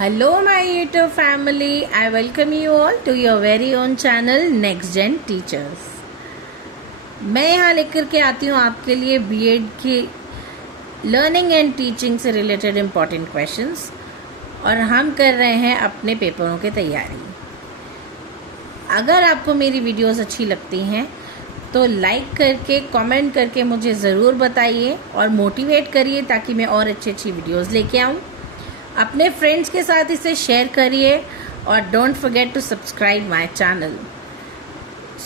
Hello my YouTube family, I welcome you all to your very own channel Next Gen Teachers। मैं यहाँ लेकर के आती हूँ आपके लिए बीएड की लर्निंग एंड टीचिंग से रिलेटेड इम्पॉर्टेंट क्वेश्चंस और हम कर रहे हैं अपने पेपरों की तैयारी। अगर आपको मेरी वीडियोस अच्छी लगती हैं तो लाइक करके कमेंट करके मुझे ज़रूर बताइए और मोटिवेट करिए ताकि मैं और अच्छी वीडियोस लेके आऊँ। अपने फ्रेंड्स के साथ इसे शेयर करिए और don't forget to subscribe my channel.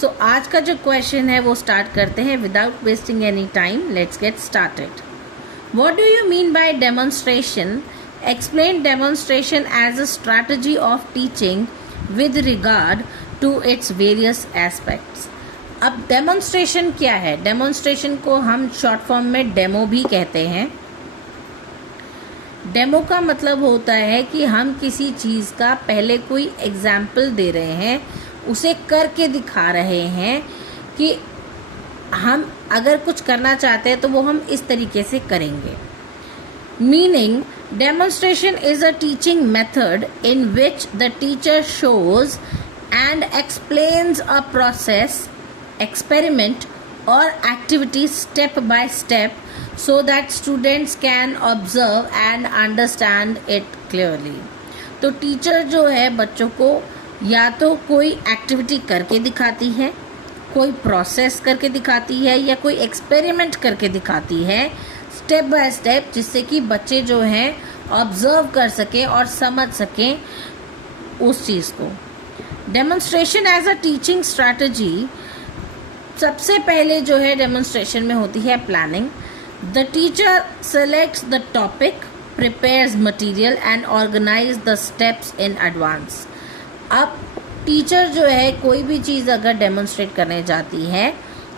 So आज का जो क्वेश्चन है वो स्टार्ट करते हैं without wasting any time. Let's get started. What do you mean by demonstration? Explain demonstration as a strategy of teaching with regard to its various aspects. अब demonstration क्या है? डेमोन्स्ट्रेशन को हम शॉर्ट फॉर्म में demo भी कहते हैं। Demo का मतलब होता है कि हम किसी चीज़ का पहले कोई एग्जाम्पल दे रहे हैं, उसे करके दिखा रहे हैं कि हम अगर कुछ करना चाहते हैं तो वो हम इस तरीके से करेंगे। Meaning demonstration is a teaching method in which the teacher shows and explains a process, experiment or activity step by step so that students can observe and understand it clearly। तो टीचर जो है बच्चों को या तो कोई activity करके दिखाती है, कोई प्रोसेस करके दिखाती है या कोई एक्सपेरिमेंट करके दिखाती है स्टेप बाय स्टेप, जिससे कि बच्चे जो हैं ऑब्जर्व कर सकें और समझ सकें उस चीज़ को। Demonstration as a teaching strategy, सबसे पहले जो है डेमोन्स्ट्रेशन में होती है planning. The teacher selects the topic, prepares material and organize the steps in advance. अब टीचर जो है कोई भी चीज़ अगर डेमोन्स्ट्रेट करने जाती है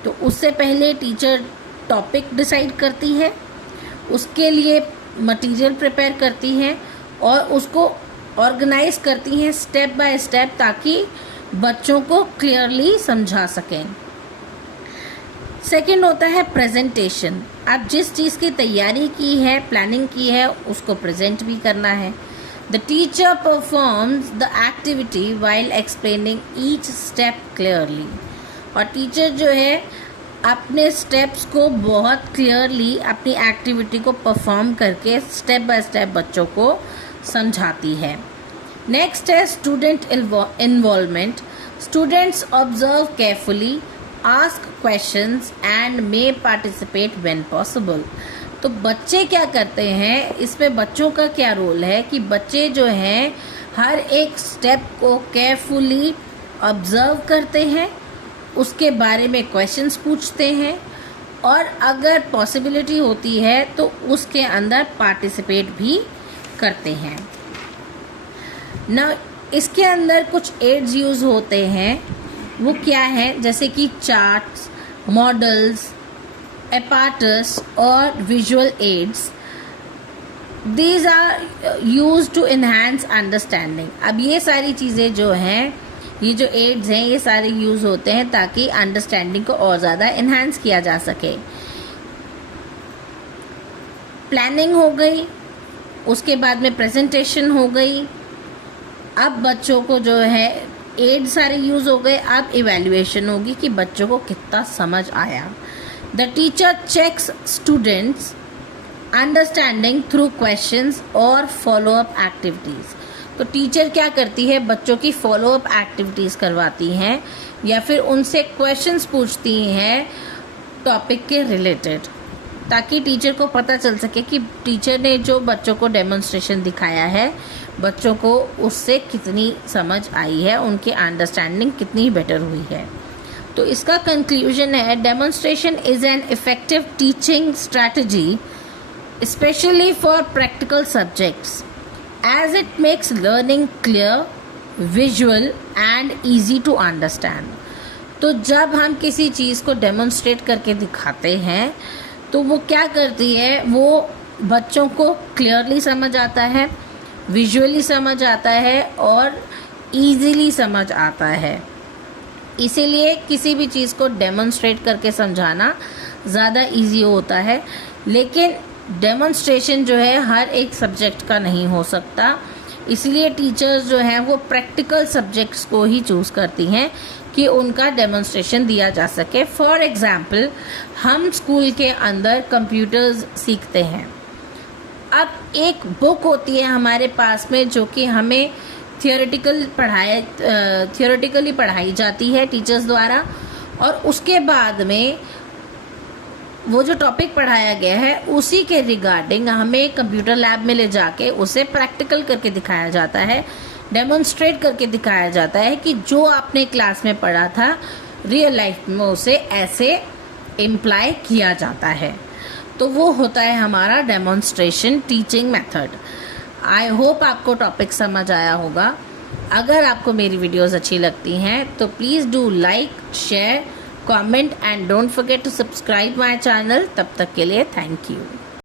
तो उससे पहले टीचर टॉपिक डिसाइड करती है, उसके लिए मटेरियल प्रिपेयर करती है और उसको ऑर्गेनाइज करती हैं स्टेप बाय स्टेप ताकि बच्चों को क्लियरली समझा सकें। सेकेंड होता है प्रेजेंटेशन। अब जिस चीज़ की तैयारी की है, प्लानिंग की है, उसको प्रेजेंट भी करना है। The teacher performs the activity while explaining each step clearly. और टीचर जो है अपने स्टेप्स को बहुत क्लियरली अपनी एक्टिविटी को परफॉर्म करके स्टेप बाय स्टेप बच्चों को समझाती है। नेक्स्ट है student involvement. Students observe carefully, ask questions and may participate when possible. तो बच्चे क्या करते हैं, इसमें बच्चों का क्या रोल है कि बच्चे जो हैं हर एक स्टेप को केयरफुली ऑब्जर्व करते हैं, उसके बारे में क्वेश्चंस पूछते हैं और अगर पॉसिबिलिटी होती है तो उसके अंदर पार्टिसिपेट भी करते हैं ना। इसके अंदर कुछ एड्स यूज़ होते हैं, वो क्या है, जैसे कि चार्ट्स, मॉडल्स, एपार्टस और visual aids. These are use to enhance understanding. अब ये सारी चीज़ें जो हैं, ये जो एड्स हैं, ये सारे यूज़ होते हैं ताकि अंडरस्टैंडिंग को और ज़्यादा इन्हांस किया जा सके। प्लानिंग हो गई, उसके बाद में प्रेजेंटेशन हो गई। अब बच्चों को जो है एड सारे यूज़ हो गए, अब इवैल्यूएशन होगी कि बच्चों को कितना समझ आया। The teacher checks students understanding through questions और फॉलोअप एक्टिविटीज़। तो टीचर क्या करती है, बच्चों की फॉलोअप एक्टिविटीज़ करवाती हैं या फिर उनसे क्वेश्चंस पूछती हैं टॉपिक के रिलेटेड, ताकि टीचर को पता चल सके कि टीचर ने जो बच्चों को डेमोन्स्ट्रेशन दिखाया है बच्चों को उससे कितनी समझ आई है, उनकी अंडरस्टैंडिंग कितनी बेटर हुई है। तो इसका कंक्लूजन है demonstration is an effective teaching strategy especially for practical subjects as it makes learning clear, visual and easy to understand. तो जब हम किसी चीज़ को डेमोन्स्ट्रेट करके दिखाते हैं तो वो क्या करती है, वो बच्चों को क्लियरली समझ आता है, विजुअली समझ आता है और इजीली समझ आता है। इसीलिए किसी भी चीज़ को डेमोन्स्ट्रेट करके समझाना ज़्यादा इजी होता है। लेकिन डेमोन्स्ट्रेशन जो है हर एक सब्जेक्ट का नहीं हो सकता, इसलिए टीचर्स जो हैं वो प्रैक्टिकल सब्जेक्ट्स को ही चूज़ करती हैं कि उनका डेमोन्स्ट्रेशन दिया जा सके। फॉर एग्ज़ाम्पल, हम स्कूल के अंदर कंप्यूटर्स सीखते हैं। अब एक बुक होती है हमारे पास में जो कि हमें थियोरेटिकली पढ़ाई जाती है टीचर्स द्वारा, और उसके बाद में वो जो टॉपिक पढ़ाया गया है उसी के रिगार्डिंग हमें कंप्यूटर लैब में ले जाके उसे प्रैक्टिकल करके दिखाया जाता है, डेमोन्स्ट्रेट करके दिखाया जाता है कि जो आपने क्लास में पढ़ा था रियल लाइफ में उसे ऐसे इम्प्लाई किया जाता है। तो वो होता है हमारा demonstration teaching method. I hope आपको टॉपिक समझ आया होगा। अगर आपको मेरी वीडियोस अच्छी लगती हैं तो please do like, share, comment and don't forget to subscribe my channel. तब तक के लिए थैंक यू।